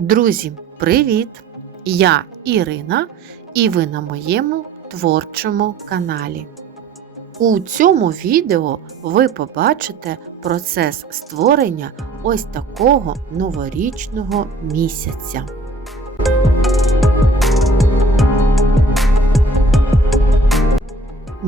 Друзі, привіт! Я Ірина, і ви на моєму творчому каналі. У цьому відео ви побачите процес створення ось такого новорічного місяця.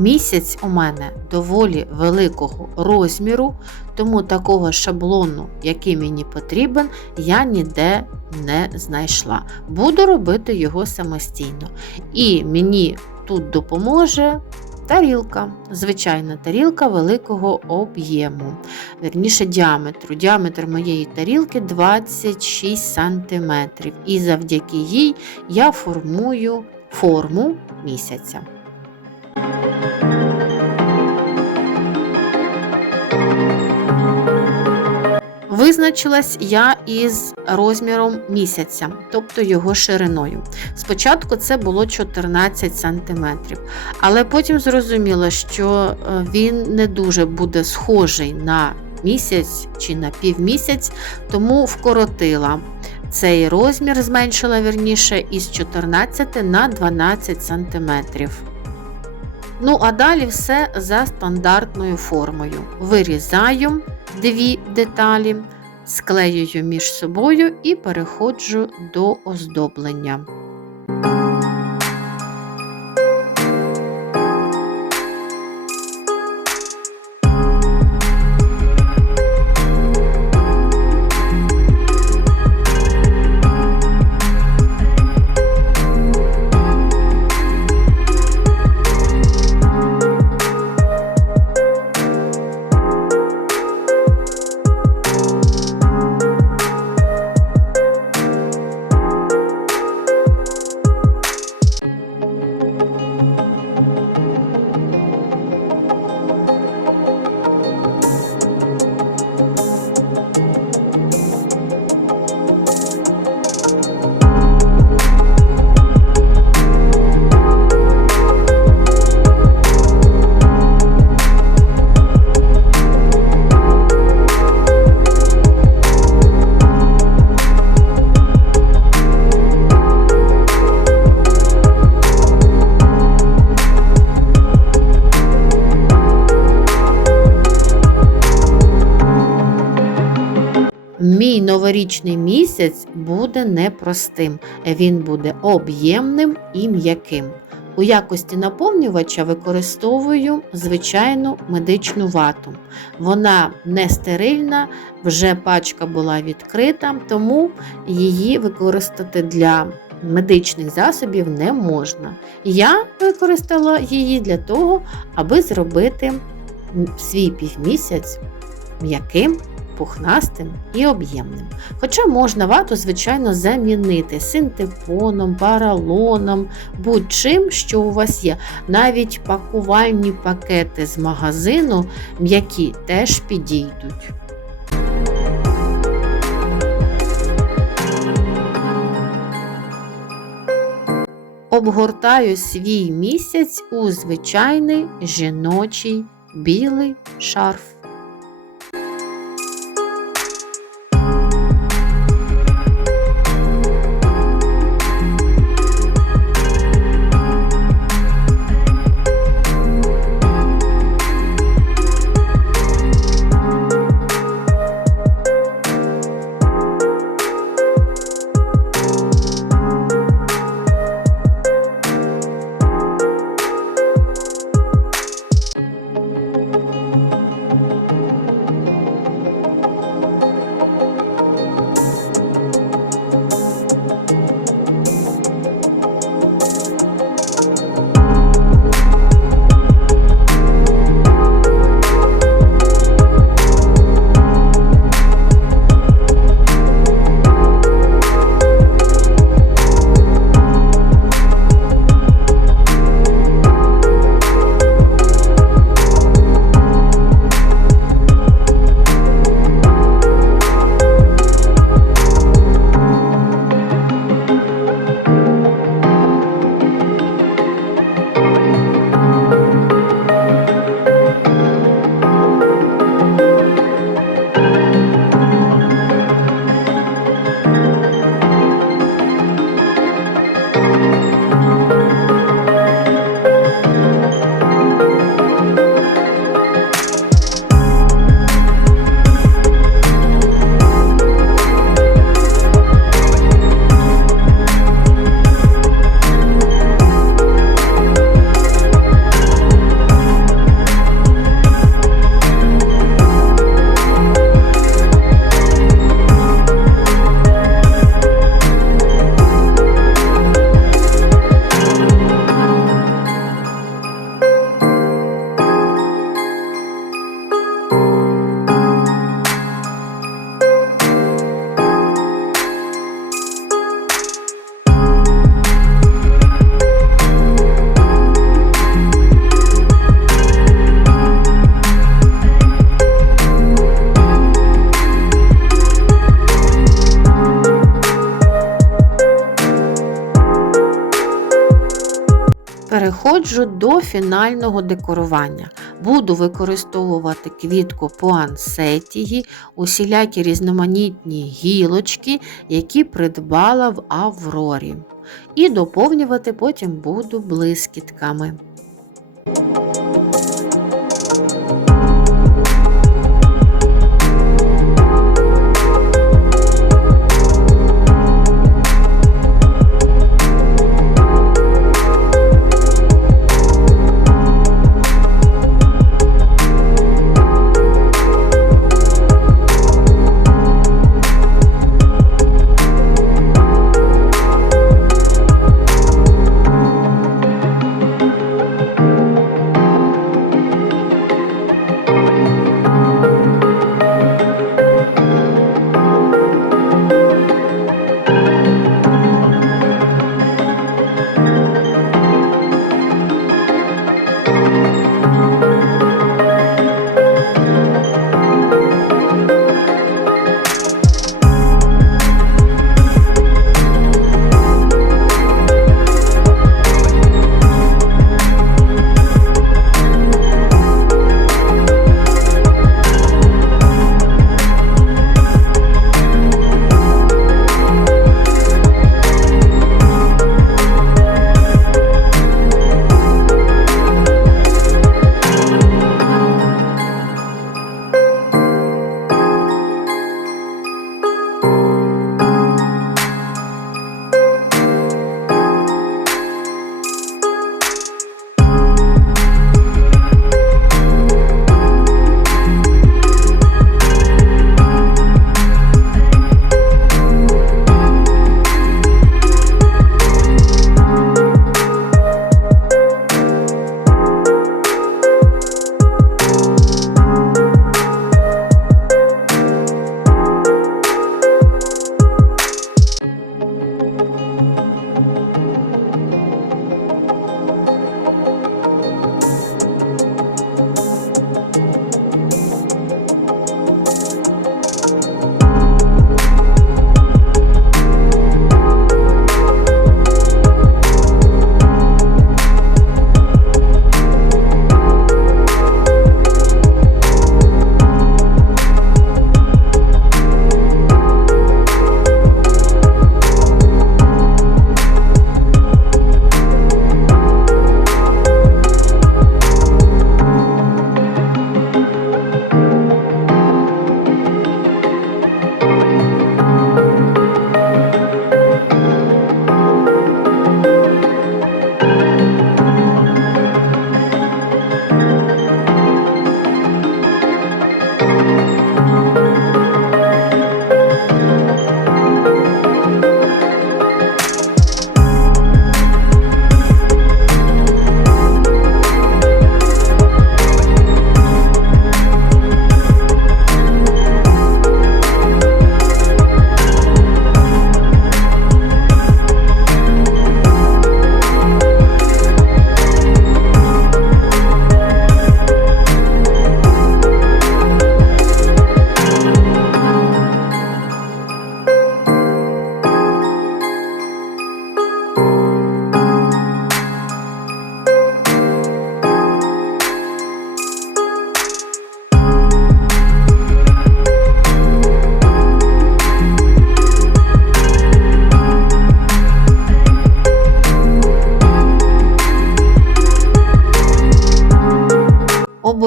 Місяць у мене доволі великого розміру, тому такого шаблону, який мені потрібен, я ніде не знайшла. Буду робити його самостійно. І мені тут допоможе тарілка, звичайна тарілка великого об'єму, верніше діаметру. Діаметр моєї тарілки 26 см. І завдяки їй я формую форму місяця. Визначилась я із розміром місяця, тобто його шириною. Спочатку це було 14 см, але потім зрозуміла, що е, він не дуже буде схожий на місяць чи на півмісяць, тому вкоротила цей розмір, зменшила вірніше із 14 на 12 см. Ну, а далі все за стандартною формою. Вирізаю дві деталі, склеюю між собою і переходжу до оздоблення. Новорічний місяць буде непростим, він буде об'ємним і м'яким. У якості наповнювача використовую звичайну медичну вату. Вона не стерильна, вже пачка була відкрита, тому її використати для медичних засобів не можна. Я використала її для того, аби зробити свій півмісяць м'яким пухнастим і об'ємним. Хоча можна вату, звичайно, замінити синтепоном, паралоном, будь-чим, що у вас є. Навіть пакувальні пакети з магазину м'які теж підійдуть. Обгортаю свій місяць у звичайний жіночий білий шарф. Переходжу до фінального декорування. Буду використовувати квітку пуансетії, усілякі різноманітні гілочки, які придбала в Аврорі. І доповнювати потім буду блискітками.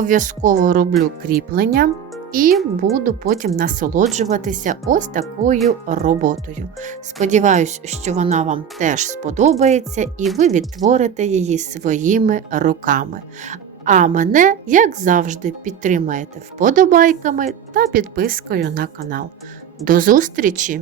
Обов'язково роблю кріплення і буду потім насолоджуватися ось такою роботою. Сподіваюсь, що вона вам теж сподобається і ви відтворите її своїми руками. А мене, як завжди, підтримаєте вподобайками та підпискою на канал. До зустрічі!